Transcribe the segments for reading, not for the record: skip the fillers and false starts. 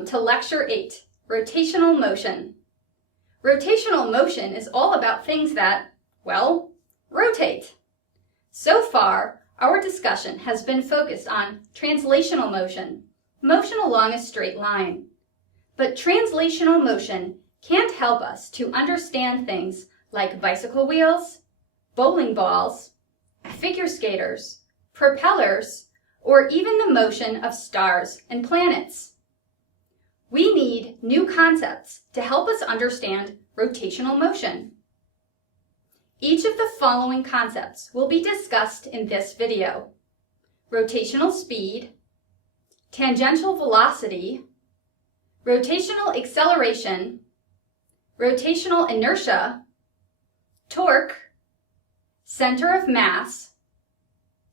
Welcome to Lecture 8, Rotational Motion. Rotational motion is all about things that, well, rotate. So far, our discussion has been focused on translational motion, motion along a straight line. But translational motion can't help us to understand things like bicycle wheels, bowling balls, figure skaters, propellers, or even the motion of stars and planets. We need new concepts to help us understand rotational motion. Each of the following concepts will be discussed in this video: rotational speed, tangential velocity, rotational acceleration, rotational inertia, torque, center of mass,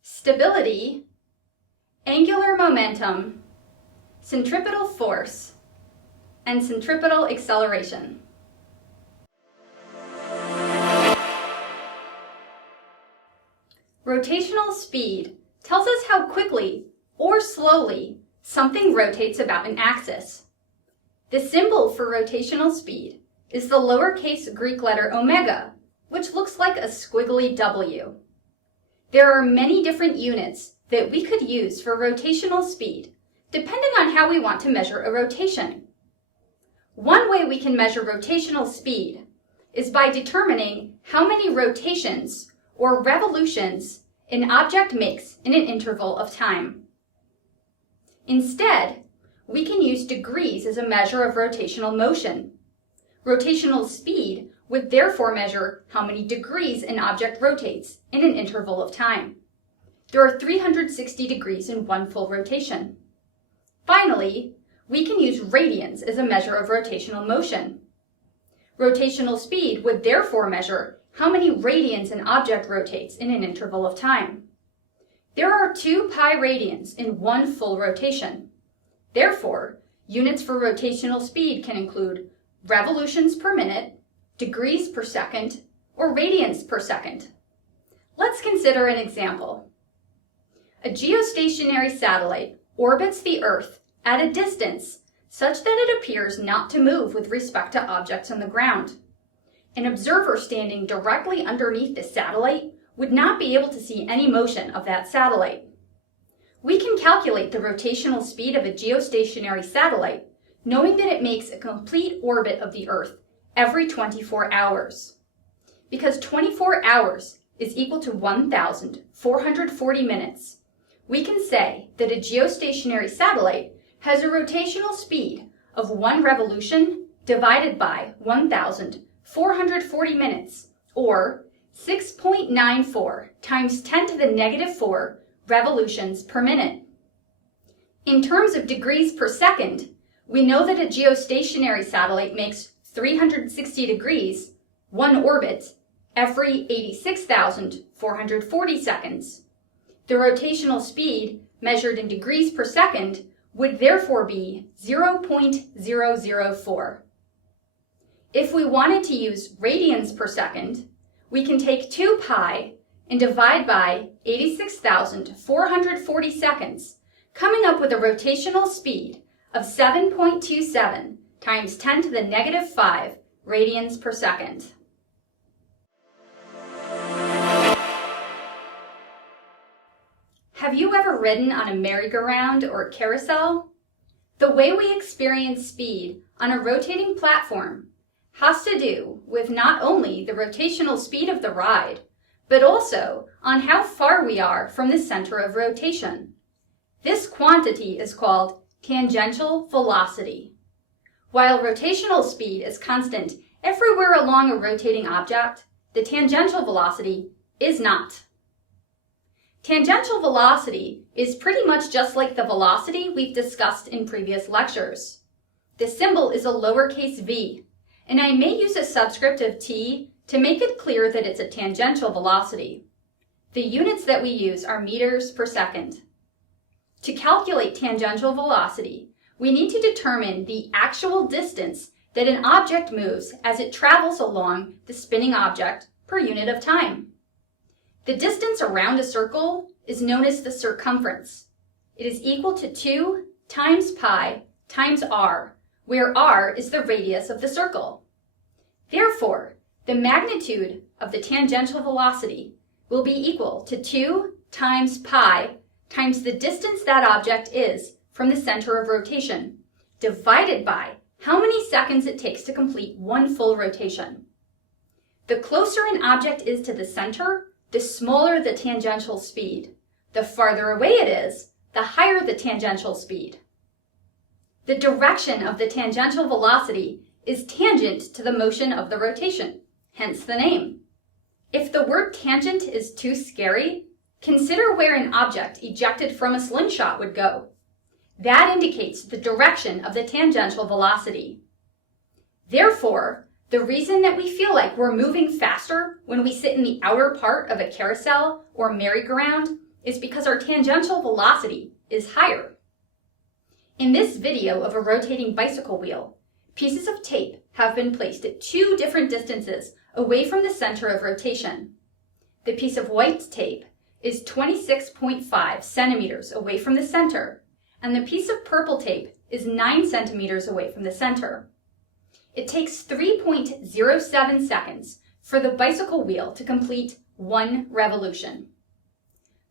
stability, angular momentum, centripetal force, and centripetal acceleration. Rotational speed tells us how quickly or slowly something rotates about an axis. The symbol for rotational speed is the lowercase Greek letter omega, which looks like a squiggly W. There are many different units that we could use for rotational speed, depending on how we want to measure a rotation. One way we can measure rotational speed is by determining how many rotations or revolutions an object makes in an interval of time. Instead, we can use degrees as a measure of rotational motion. Rotational speed would therefore measure how many degrees an object rotates in an interval of time. There are 360 degrees in one full rotation. Finally, we can use radians as a measure of rotational motion. Rotational speed would therefore measure how many radians an object rotates in an interval of time. There are 2 pi radians in one full rotation. Therefore, units for rotational speed can include revolutions per minute, degrees per second, or radians per second. Let's consider an example. A geostationary satellite orbits the Earth at a distance such that it appears not to move with respect to objects on the ground. An observer standing directly underneath the satellite would not be able to see any motion of that satellite. We can calculate the rotational speed of a geostationary satellite, knowing that it makes a complete orbit of the Earth every 24 hours. Because 24 hours is equal to 1,440 minutes, we can say that a geostationary satellite has a rotational speed of 1 revolution divided by 1,440 minutes, or 6.94 times 10 to the negative 4 revolutions per minute. In terms of degrees per second, we know that a geostationary satellite makes 360 degrees, 1 orbit, every 86,440 seconds. The rotational speed, measured in degrees per second, would therefore be 0.004. If we wanted to use radians per second, we can take 2 pi and divide by 86,440 seconds, coming up with a rotational speed of 7.27 times 10 to the negative 5 radians per second. Have you ever ridden on a merry-go-round or carousel? The way we experience speed on a rotating platform has to do with not only the rotational speed of the ride, but also on how far we are from the center of rotation. This quantity is called tangential velocity. While rotational speed is constant everywhere along a rotating object, the tangential velocity is not. Tangential velocity is pretty much just like the velocity we've discussed in previous lectures. The symbol is a lowercase v, and I may use a subscript of t to make it clear that it's a tangential velocity. The units that we use are meters per second. To calculate tangential velocity, we need to determine the actual distance that an object moves as it travels along the spinning object per unit of time. The distance around a circle is known as the circumference. It is equal to 2 times pi times r, where r is the radius of the circle. Therefore, the magnitude of the tangential velocity will be equal to 2 times pi times the distance that object is from the center of rotation, divided by how many seconds it takes to complete one full rotation. The closer an object is to the center, the smaller the tangential speed. The farther away it is, the higher the tangential speed. The direction of the tangential velocity is tangent to the motion of the rotation, hence the name. If the word tangent is too scary, consider where an object ejected from a slingshot would go. That indicates the direction of the tangential velocity. Therefore, the reason that we feel like we're moving faster when we sit in the outer part of a carousel or merry-go-round is because our tangential velocity is higher. In this video of a rotating bicycle wheel, pieces of tape have been placed at 2 different distances away from the center of rotation. The piece of white tape is 26.5 centimeters away from the center, and the piece of purple tape is 9 centimeters away from the center. It takes 3.07 seconds for the bicycle wheel to complete 1 revolution.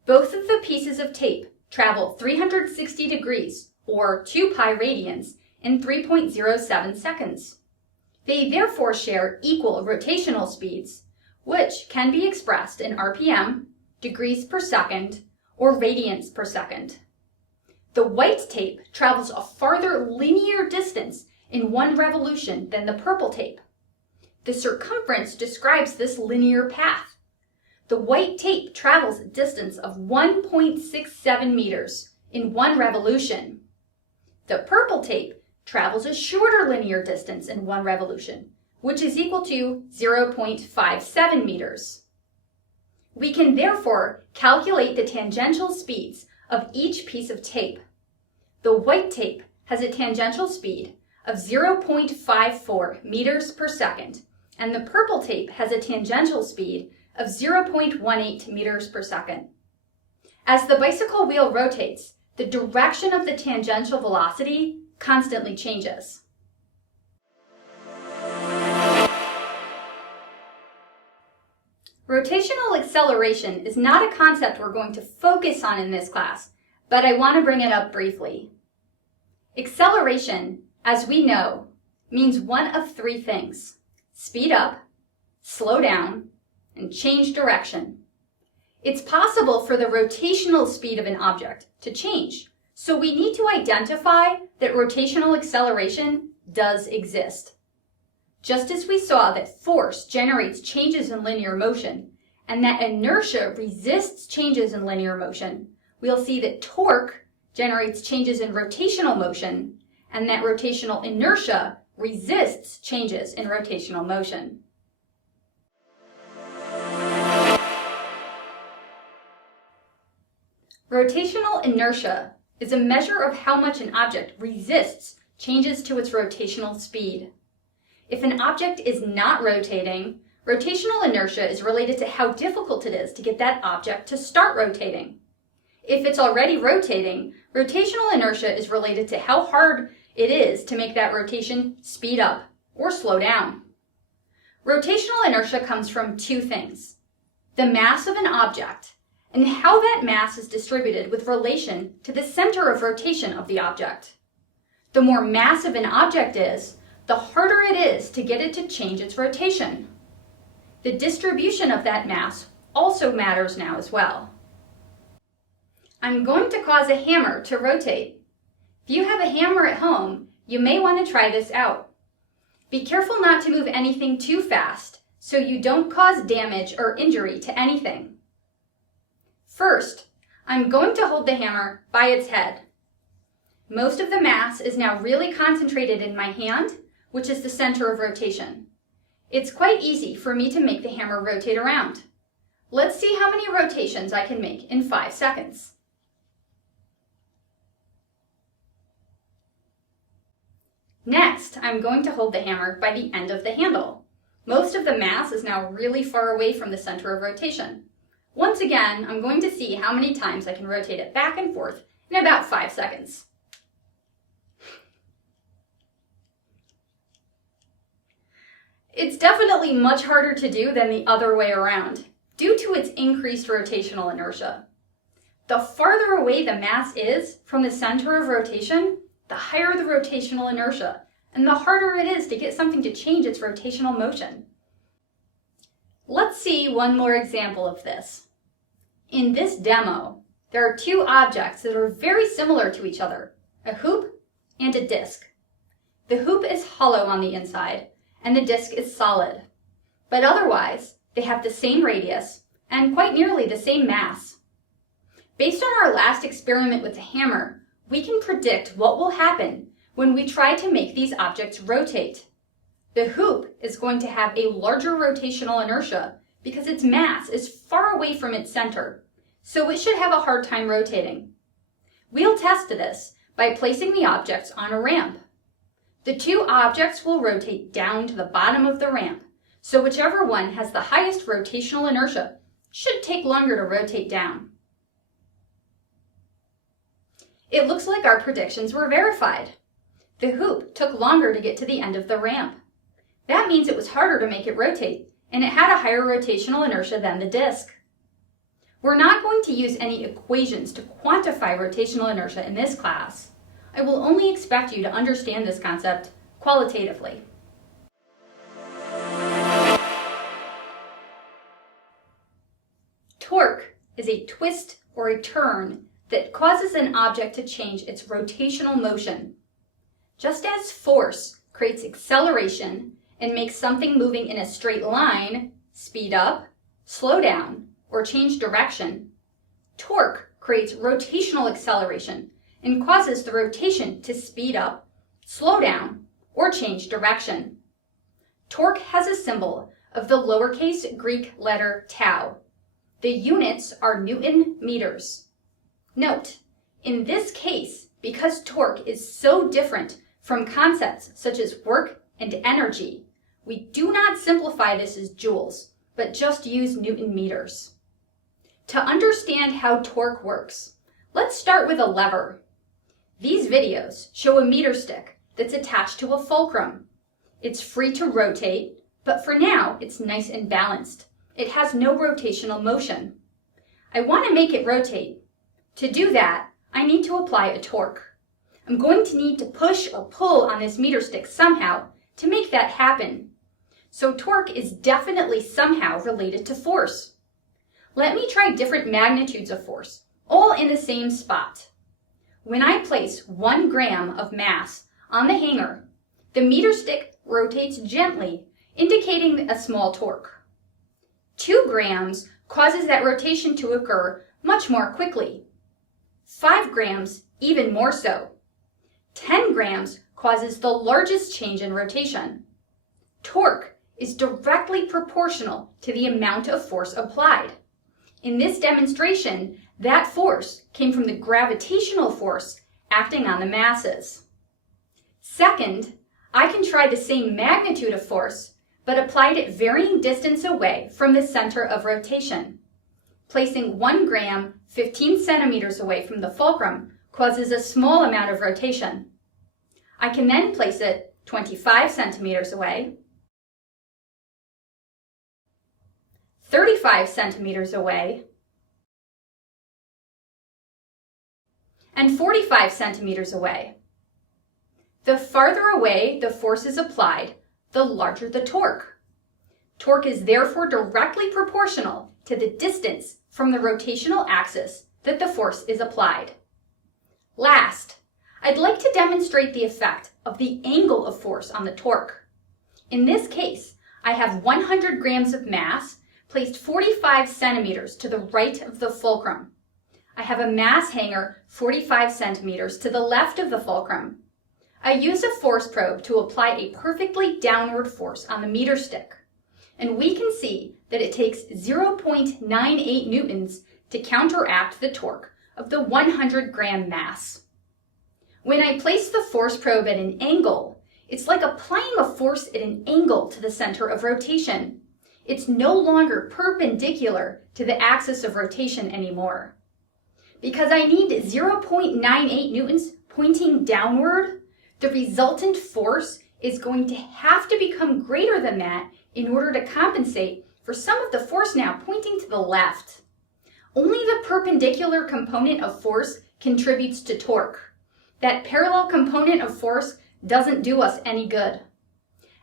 Both of the pieces of tape travel 360 degrees, or 2 pi radians, in 3.07 seconds. They therefore share equal rotational speeds, which can be expressed in RPM, degrees per second, or radians per second. The white tape travels a farther linear distance in 1 revolution than the purple tape. The circumference describes this linear path. The white tape travels a distance of 1.67 meters in 1 revolution. The purple tape travels a shorter linear distance in 1 revolution, which is equal to 0.57 meters. We can therefore calculate the tangential speeds of each piece of tape. The white tape has a tangential speed of 0.54 meters per second, and the purple tape has a tangential speed of 0.18 meters per second. As the bicycle wheel rotates, the direction of the tangential velocity constantly changes. Rotational acceleration is not a concept we're going to focus on in this class, but I want to bring it up briefly. Acceleration, as we know, means one of 3 things: speed up, slow down, and change direction. It's possible for the rotational speed of an object to change, so we need to identify that rotational acceleration does exist. Just as we saw that force generates changes in linear motion, and that inertia resists changes in linear motion, we'll see that torque generates changes in rotational motion, and that rotational inertia resists changes in rotational motion. Rotational inertia is a measure of how much an object resists changes to its rotational speed. If an object is not rotating, rotational inertia is related to how difficult it is to get that object to start rotating. If it's already rotating, rotational inertia is related to how hard it is to make that rotation speed up or slow down. Rotational inertia comes from 2 things: the mass of an object and how that mass is distributed with relation to the center of rotation of the object. The more massive an object is, the harder it is to get it to change its rotation. The distribution of that mass also matters now as well. I'm going to cause a hammer to rotate. If you have a hammer at home, you may want to try this out. Be careful not to move anything too fast so you don't cause damage or injury to anything. First, I'm going to hold the hammer by its head. Most of the mass is now really concentrated in my hand, which is the center of rotation. It's quite easy for me to make the hammer rotate around. Let's see how many rotations I can make in 5 seconds. Next, I'm going to hold the hammer by the end of the handle. Most of the mass is now really far away from the center of rotation. Once again, I'm going to see how many times I can rotate it back and forth in about 5 seconds. It's definitely much harder to do than the other way around, due to its increased rotational inertia. The farther away the mass is from the center of rotation, the higher the rotational inertia, and the harder it is to get something to change its rotational motion. Let's see one more example of this. In this demo, there are two objects that are very similar to each other, a hoop and a disc. The hoop is hollow on the inside, and the disc is solid. But otherwise, they have the same radius and quite nearly the same mass. Based on our last experiment with the hammer, we can predict what will happen when we try to make these objects rotate. The hoop is going to have a larger rotational inertia because its mass is far away from its center, so it should have a hard time rotating. We'll test this by placing the objects on a ramp. The two objects will rotate down to the bottom of the ramp, so whichever one has the highest rotational inertia should take longer to rotate down. It looks like our predictions were verified. The hoop took longer to get to the end of the ramp. That means it was harder to make it rotate, and it had a higher rotational inertia than the disc. We're not going to use any equations to quantify rotational inertia in this class. I will only expect you to understand this concept qualitatively. Torque is a twist or a turn that causes an object to change its rotational motion. Just as force creates acceleration and makes something moving in a straight line speed up, slow down, or change direction, torque creates rotational acceleration and causes the rotation to speed up, slow down, or change direction. Torque has a symbol of the lowercase Greek letter tau. The units are Newton meters. Note, in this case, because torque is so different from concepts such as work and energy, we do not simplify this as joules, but just use Newton meters. To understand how torque works, let's start with a lever. These videos show a meter stick that's attached to a fulcrum. It's free to rotate, but for now it's nice and balanced. It has no rotational motion. I want to make it rotate. To do that, I need to apply a torque. I'm going to need to push or pull on this meter stick somehow to make that happen. So torque is definitely somehow related to force. Let me try different magnitudes of force, all in the same spot. When I place 1 gram of mass on the hanger, the meter stick rotates gently, indicating a small torque. 2 grams causes that rotation to occur much more quickly. 5 grams, even more so. 10 grams causes the largest change in rotation. Torque is directly proportional to the amount of force applied. In this demonstration, that force came from the gravitational force acting on the masses. Second, I can try the same magnitude of force, but applied at varying distance away from the center of rotation. Placing 1 gram 15 centimeters away from the fulcrum causes a small amount of rotation. I can then place it 25 centimeters away, 35 centimeters away, and 45 centimeters away. The farther away the force is applied, the larger the torque. Torque is therefore directly proportional to the distance from the rotational axis that the force is applied. Last, I'd like to demonstrate the effect of the angle of force on the torque. In this case, I have 100 grams of mass placed 45 centimeters to the right of the fulcrum. I have a mass hanger 45 centimeters to the left of the fulcrum. I use a force probe to apply a perfectly downward force on the meter stick, and we can see that it takes 0.98 newtons to counteract the torque of the 100 gram mass. When I place the force probe at an angle, it's like applying a force at an angle to the center of rotation. It's no longer perpendicular to the axis of rotation anymore. Because I need 0.98 newtons pointing downward, the resultant force is going to have to become greater than that in order to compensate for some of the force now pointing to the left. Only the perpendicular component of force contributes to torque. That parallel component of force doesn't do us any good.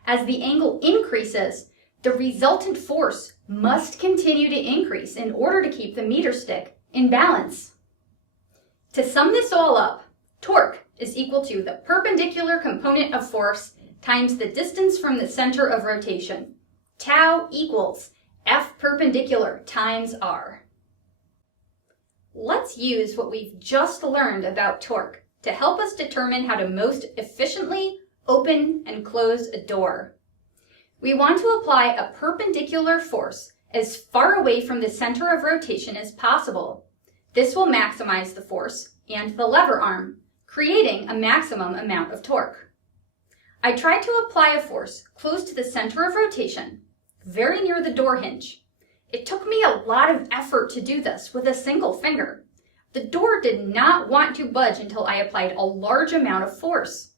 As the angle increases, the resultant force must continue to increase in order to keep the meter stick in balance. To sum this all up, torque is equal to the perpendicular component of force times the distance from the center of rotation. Tau equals F perpendicular times R. Let's use what we've just learned about torque to help us determine how to most efficiently open and close a door. We want to apply a perpendicular force as far away from the center of rotation as possible. This will maximize the force and the lever arm, creating a maximum amount of torque. I tried to apply a force close to the center of rotation, very near the door hinge. It took me a lot of effort to do this with a single finger. The door did not want to budge until I applied a large amount of force.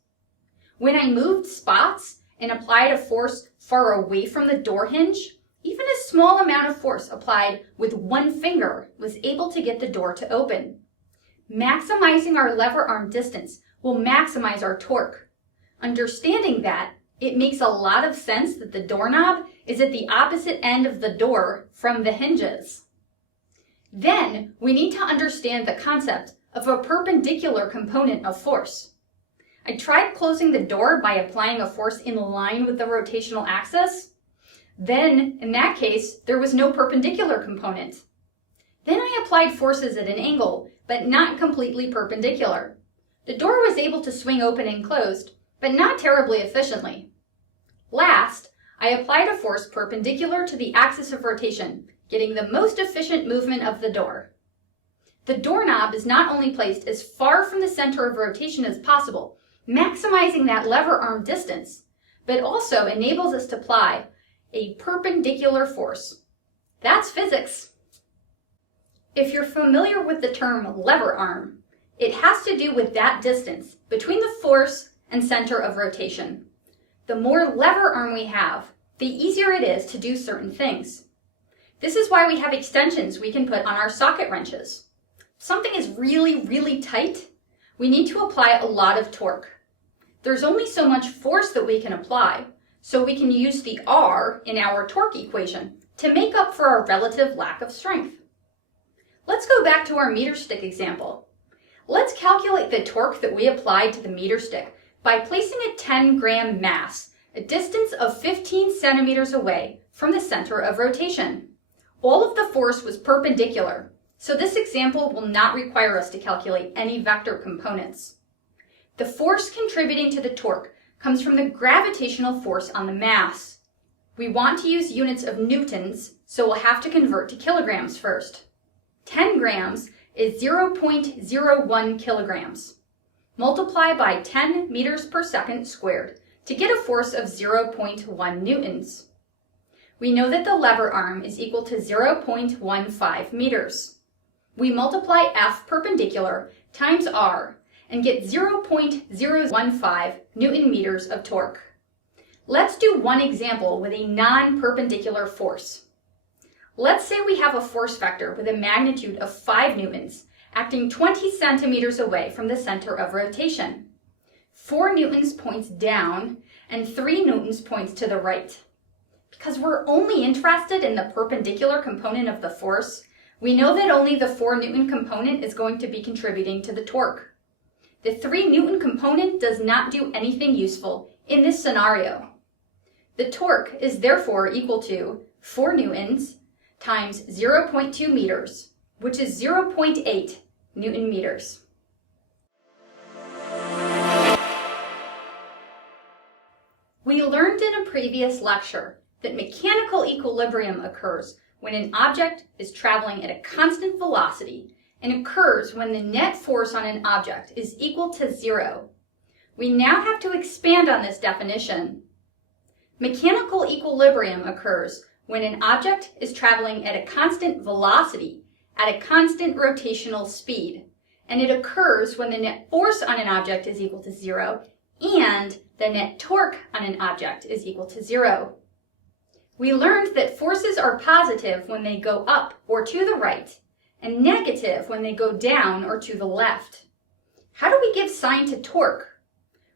When I moved spots and applied a force far away from the door hinge, even a small amount of force applied with one finger was able to get the door to open. Maximizing our lever arm distance will maximize our torque. Understanding that, it makes a lot of sense that the doorknob is at the opposite end of the door from the hinges. Then, we need to understand the concept of a perpendicular component of force. I tried closing the door by applying a force in line with the rotational axis. Then, in that case, there was no perpendicular component. Then I applied forces at an angle, but not completely perpendicular. The door was able to swing open and closed, but not terribly efficiently. Last, I applied a force perpendicular to the axis of rotation, getting the most efficient movement of the door. The doorknob is not only placed as far from the center of rotation as possible, maximizing that lever arm distance, but also enables us to apply a perpendicular force. That's physics. If you're familiar with the term lever arm, it has to do with that distance between the force and center of rotation. The more lever arm we have, the easier it is to do certain things. This is why we have extensions we can put on our socket wrenches. If something is really tight, we need to apply a lot of torque. There's only so much force that we can apply, so we can use the R in our torque equation to make up for our relative lack of strength. Let's go back to our meter stick example. Let's calculate the torque that we applied to the meter stick by placing a 10-gram mass a distance of 15 centimeters away from the center of rotation. All of the force was perpendicular, so this example will not require us to calculate any vector components. The force contributing to the torque comes from the gravitational force on the mass. We want to use units of newtons, so we'll have to convert to kilograms first. 10 grams is 0.01 kilograms. Multiply by 10 meters per second squared to get a force of 0.1 newtons. We know that the lever arm is equal to 0.15 meters. We multiply F perpendicular times R and get 0.015 Newton meters of torque. Let's do one example with a non-perpendicular force. Let's say we have a force vector with a magnitude of 5 newtons acting 20 centimeters away from the center of rotation. 4 newtons points down and 3 newtons points to the right. Because we're only interested in the perpendicular component of the force, we know that only the 4 Newton component is going to be contributing to the torque. The 3 Newton component does not do anything useful in this scenario. The torque is therefore equal to 4 newtons times 0.2 meters, which is 0.8 Newton meters. We learned in a previous lecture that mechanical equilibrium occurs when an object is traveling at a constant velocity and occurs when the net force on an object is equal to 0. We now have to expand on this definition. Mechanical equilibrium occurs when an object is traveling at a constant velocity at a constant rotational speed, and it occurs when the net force on an object is equal to 0 and the net torque on an object is equal to 0. We learned that forces are positive when they go up or to the right, and negative when they go down or to the left. How do we give sign to torque?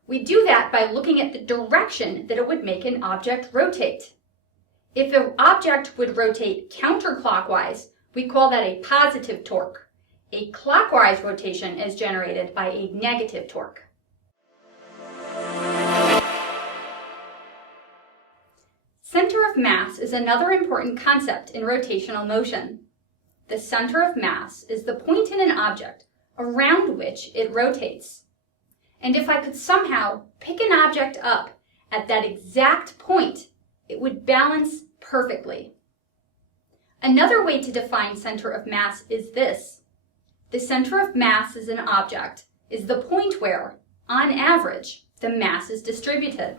We do that by looking at the direction that it would make an object rotate. If an object would rotate counterclockwise, we call that a positive torque. A clockwise rotation is generated by a negative torque. Center of mass is another important concept in rotational motion. The center of mass is the point in an object around which it rotates. And if I could somehow pick an object up at that exact point, it would balance perfectly. Another way to define center of mass is this. The center of mass in an object is the point where, on average, the mass is distributed.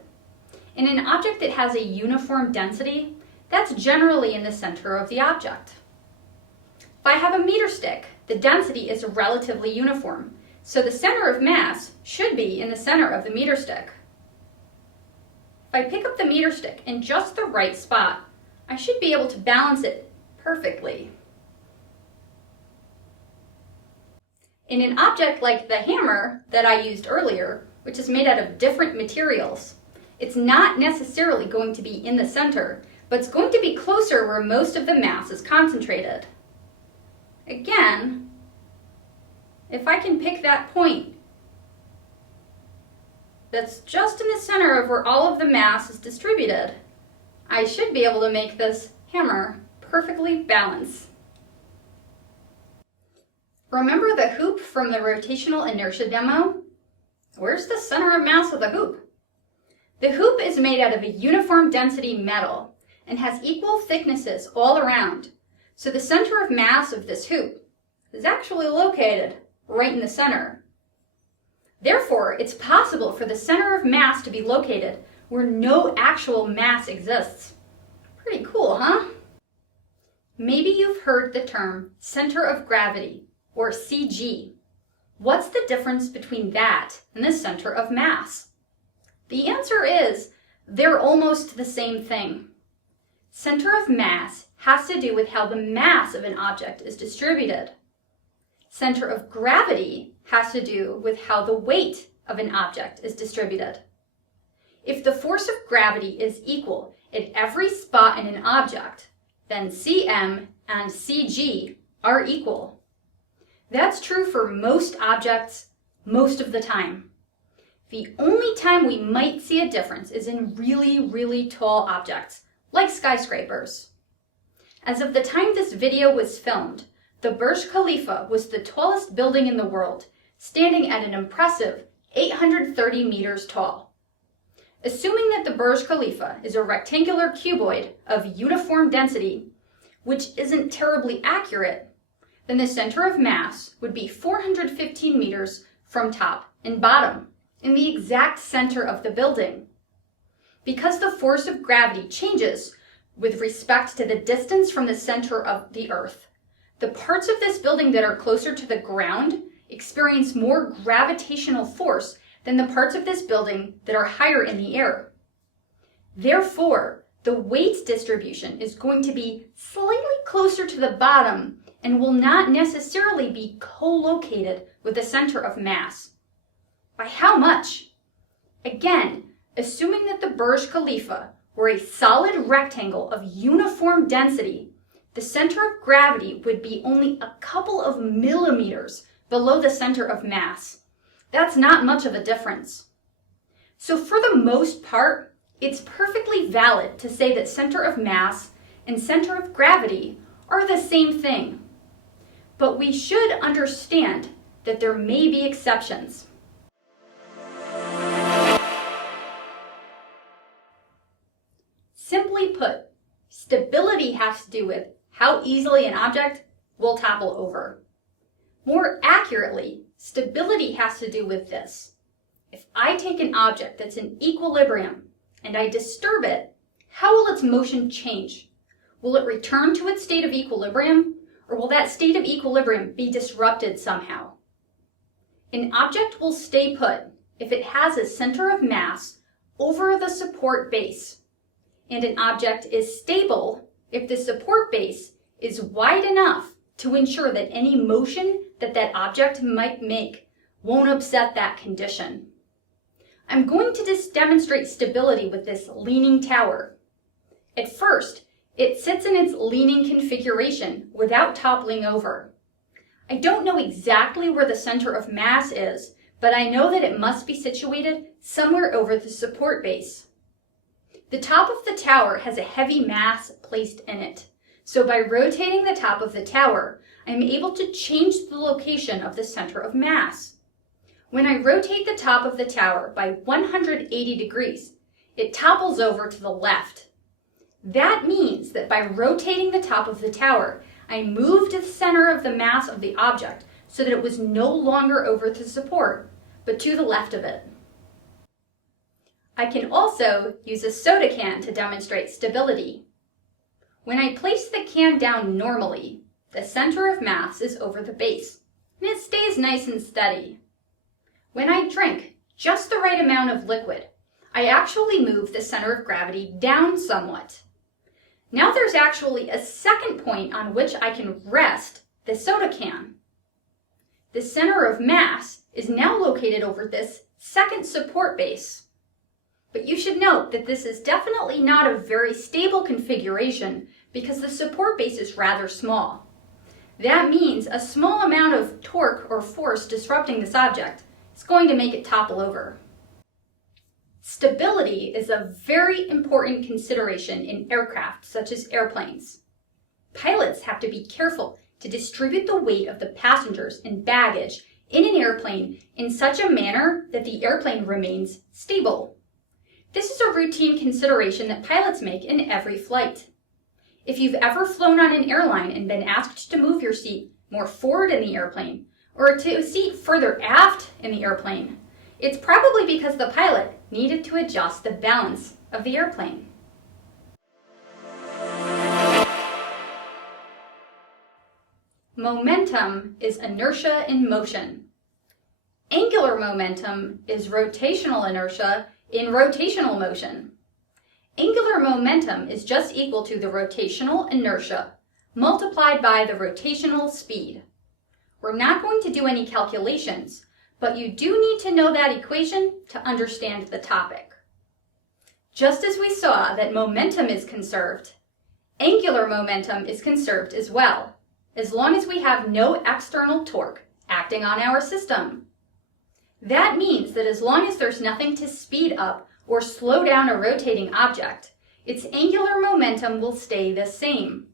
In an object that has a uniform density, that's generally in the center of the object. If I have a meter stick, the density is relatively uniform, so the center of mass should be in the center of the meter stick. If I pick up the meter stick in just the right spot, I should be able to balance it perfectly. In an object like the hammer that I used earlier, which is made out of different materials, it's not necessarily going to be in the center, but it's going to be closer where most of the mass is concentrated. Again, if I can pick that point that's just in the center of where all of the mass is distributed, I should be able to make this hammer perfectly balance. Remember the hoop from the rotational inertia demo? Where's the center of mass of the hoop? The hoop is made out of a uniform density metal and has equal thicknesses all around, so the center of mass of this hoop is actually located right in the center. Therefore, it's possible for the center of mass to be located where no actual mass exists. Pretty cool, huh? Maybe you've heard the term center of gravity, or CG. What's the difference between that and the center of mass? The answer is they're almost the same thing. Center of mass has to do with how the mass of an object is distributed. Center of gravity has to do with how the weight of an object is distributed. If the force of gravity is equal at every spot in an object, then Cm and Cg are equal. That's true for most objects most of the time. The only time we might see a difference is in really, really tall objects, like skyscrapers. As of the time this video was filmed, the Burj Khalifa was the tallest building in the world, standing at an impressive 830 meters tall. Assuming that the Burj Khalifa is a rectangular cuboid of uniform density, which isn't terribly accurate, then the center of mass would be 415 meters from top and bottom, in the exact center of the building. Because the force of gravity changes with respect to the distance from the center of the Earth, the parts of this building that are closer to the ground experience more gravitational force than the parts of this building that are higher in the air. Therefore, the weight distribution is going to be slightly closer to the bottom and will not necessarily be co-located with the center of mass. By how much? Again, assuming that the Burj Khalifa were a solid rectangle of uniform density, the center of gravity would be only a couple of millimeters below the center of mass. That's not much of a difference. So for the most part, it's perfectly valid to say that center of mass and center of gravity are the same thing. But we should understand that there may be exceptions. Simply put, stability has to do with how easily an object will topple over. More accurately, stability has to do with this. If I take an object that's in equilibrium and I disturb it, how will its motion change? Will it return to its state of equilibrium, or will that state of equilibrium be disrupted somehow? An object will stay put if it has a center of mass over the support base. And an object is stable if the support base is wide enough to ensure that any motion that that object might make won't upset that condition. I'm going to just demonstrate stability with this leaning tower. At first, it sits in its leaning configuration without toppling over. I don't know exactly where the center of mass is, but I know that it must be situated somewhere over the support base. The top of the tower has a heavy mass placed in it, so by rotating the top of the tower, I'm able to change the location of the center of mass. When I rotate the top of the tower by 180 degrees, it topples over to the left. That means that by rotating the top of the tower, I moved the center of the mass of the object so that it was no longer over the support, but to the left of it. I can also use a soda can to demonstrate stability. When I place the can down normally, the center of mass is over the base, and it stays nice and steady. When I drink just the right amount of liquid, I actually move the center of gravity down somewhat. Now there's actually a second point on which I can rest the soda can. The center of mass is now located over this second support base. But you should note that this is definitely not a very stable configuration because the support base is rather small. That means a small amount of torque or force disrupting this object is going to make it topple over. Stability is a very important consideration in aircraft, such as airplanes. Pilots have to be careful to distribute the weight of the passengers and baggage in an airplane in such a manner that the airplane remains stable. This is a routine consideration that pilots make in every flight. If you've ever flown on an airline and been asked to move your seat more forward in the airplane, or to a seat further aft in the airplane, it's probably because the pilot needed to adjust the balance of the airplane. Momentum is inertia in motion. Angular momentum is rotational inertia in rotational motion. Angular momentum is just equal to the rotational inertia multiplied by the rotational speed. We're not going to do any calculations, but you do need to know that equation to understand the topic. Just as we saw that momentum is conserved, angular momentum is conserved as well, as long as we have no external torque acting on our system. That means that as long as there's nothing to speed up or slow down a rotating object, its angular momentum will stay the same.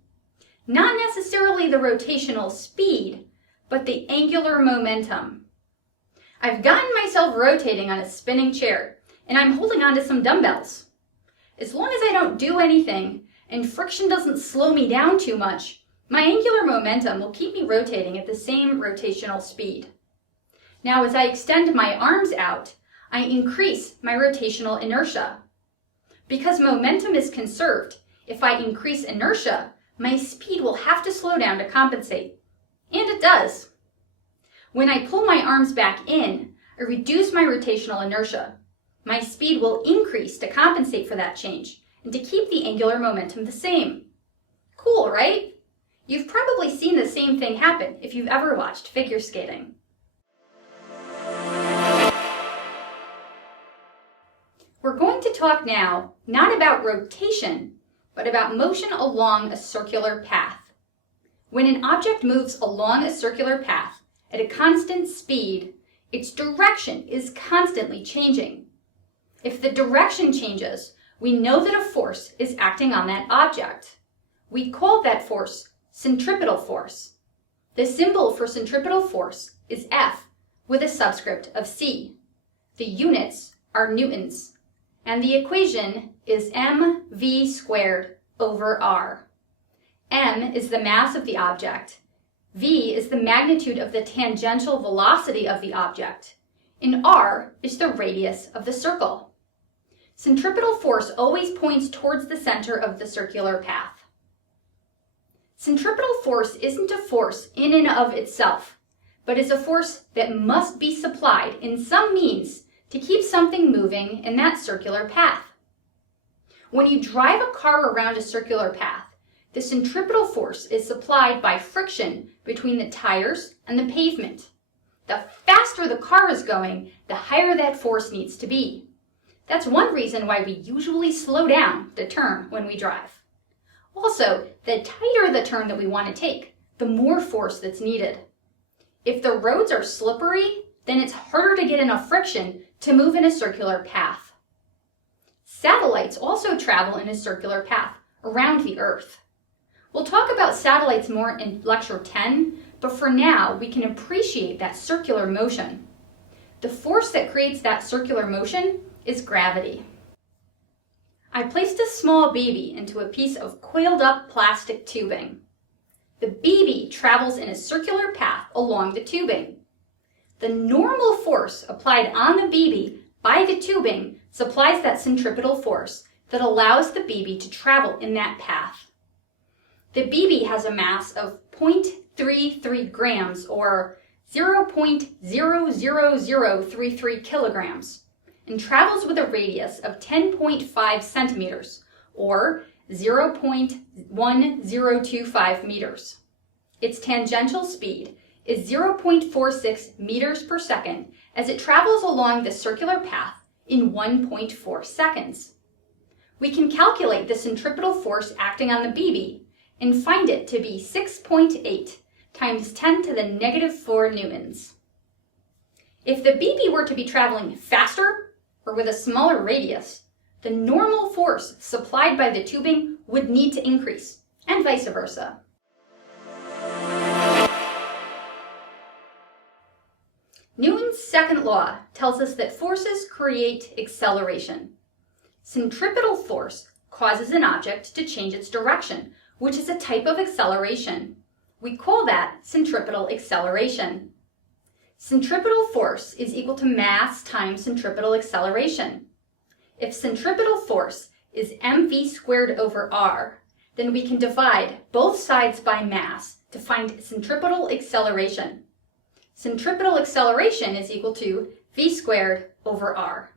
Not necessarily the rotational speed, but the angular momentum. I've gotten myself rotating on a spinning chair, and I'm holding on to some dumbbells. As long as I don't do anything, and friction doesn't slow me down too much, my angular momentum will keep me rotating at the same rotational speed. Now, as I extend my arms out, I increase my rotational inertia. Because momentum is conserved, if I increase inertia, my speed will have to slow down to compensate. And it does. When I pull my arms back in, I reduce my rotational inertia. My speed will increase to compensate for that change and to keep the angular momentum the same. Cool, right? You've probably seen the same thing happen if you've ever watched figure skating. We're going to talk now not about rotation, but about motion along a circular path. When an object moves along a circular path at a constant speed, its direction is constantly changing. If the direction changes, we know that a force is acting on that object. We call that force centripetal force. The symbol for centripetal force is F with a subscript of C. The units are newtons, and the equation is mv squared over r. M is the mass of the object, v is the magnitude of the tangential velocity of the object, and r is the radius of the circle. Centripetal force always points towards the center of the circular path. Centripetal force isn't a force in and of itself, but is a force that must be supplied in some means to keep something moving in that circular path. When you drive a car around a circular path, the centripetal force is supplied by friction between the tires and the pavement. The faster the car is going, the higher that force needs to be. That's one reason why we usually slow down to turn when we drive. Also, the tighter the turn that we want to take, the more force that's needed. If the roads are slippery, then it's harder to get enough friction to move in a circular path. Satellites also travel in a circular path around the Earth. We'll talk about satellites more in Lecture 10, but for now we can appreciate that circular motion. The force that creates that circular motion is gravity. I placed a small BB into a piece of coiled up plastic tubing. The BB travels in a circular path along the tubing. The normal force applied on the BB by the tubing supplies that centripetal force that allows the BB to travel in that path. The BB has a mass of 0.33 grams or 0.00033 kilograms and travels with a radius of 10.5 centimeters or 0.1025 meters. Its tangential speed is 0.46 meters per second as it travels along the circular path in 1.4 seconds. We can calculate the centripetal force acting on the BB and find it to be 6.8 times 10 to the negative 4 newtons. If the BB were to be traveling faster or with a smaller radius, the normal force supplied by the tubing would need to increase, and vice versa. Newton's second law tells us that forces create acceleration. Centripetal force causes an object to change its direction, which is a type of acceleration. We call that centripetal acceleration. Centripetal force is equal to mass times centripetal acceleration. If centripetal force is mv squared over r, then we can divide both sides by mass to find centripetal acceleration. Centripetal acceleration is equal to v squared over r.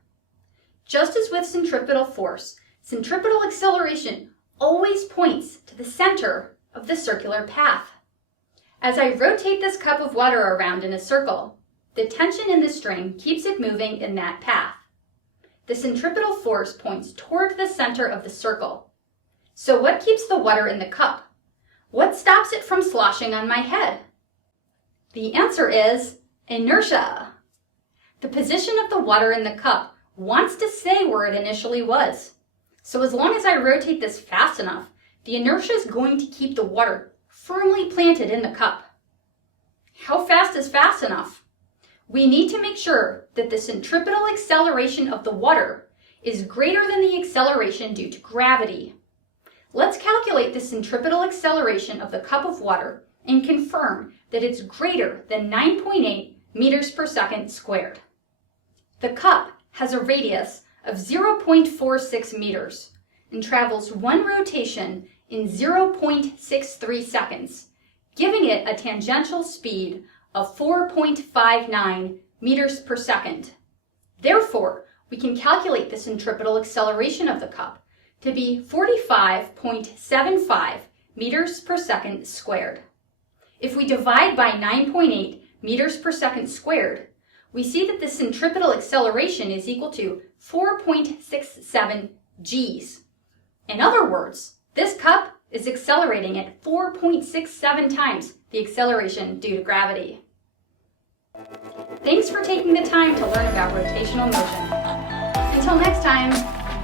Just as with centripetal force, centripetal acceleration always points to the center of the circular path. As I rotate this cup of water around in a circle, the tension in the string keeps it moving in that path. The centripetal force points toward the center of the circle. So what keeps the water in the cup? What stops it from sloshing on my head? The answer is inertia. The position of the water in the cup wants to stay where it initially was. So as long as I rotate this fast enough, the inertia is going to keep the water firmly planted in the cup. How fast is fast enough? We need to make sure that the centripetal acceleration of the water is greater than the acceleration due to gravity. Let's calculate the centripetal acceleration of the cup of water and confirm that it's greater than 9.8 meters per second squared. The cup has a radius of 0.46 meters and travels one rotation in 0.63 seconds, giving it a tangential speed of 4.59 meters per second. Therefore, we can calculate the centripetal acceleration of the cup to be 45.75 meters per second squared. If we divide by 9.8 meters per second squared, we see that the centripetal acceleration is equal to 4.67 Gs. In other words, this cup is accelerating at 4.67 times the acceleration due to gravity. Thanks for taking the time to learn about rotational motion. Until next time,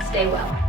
stay well.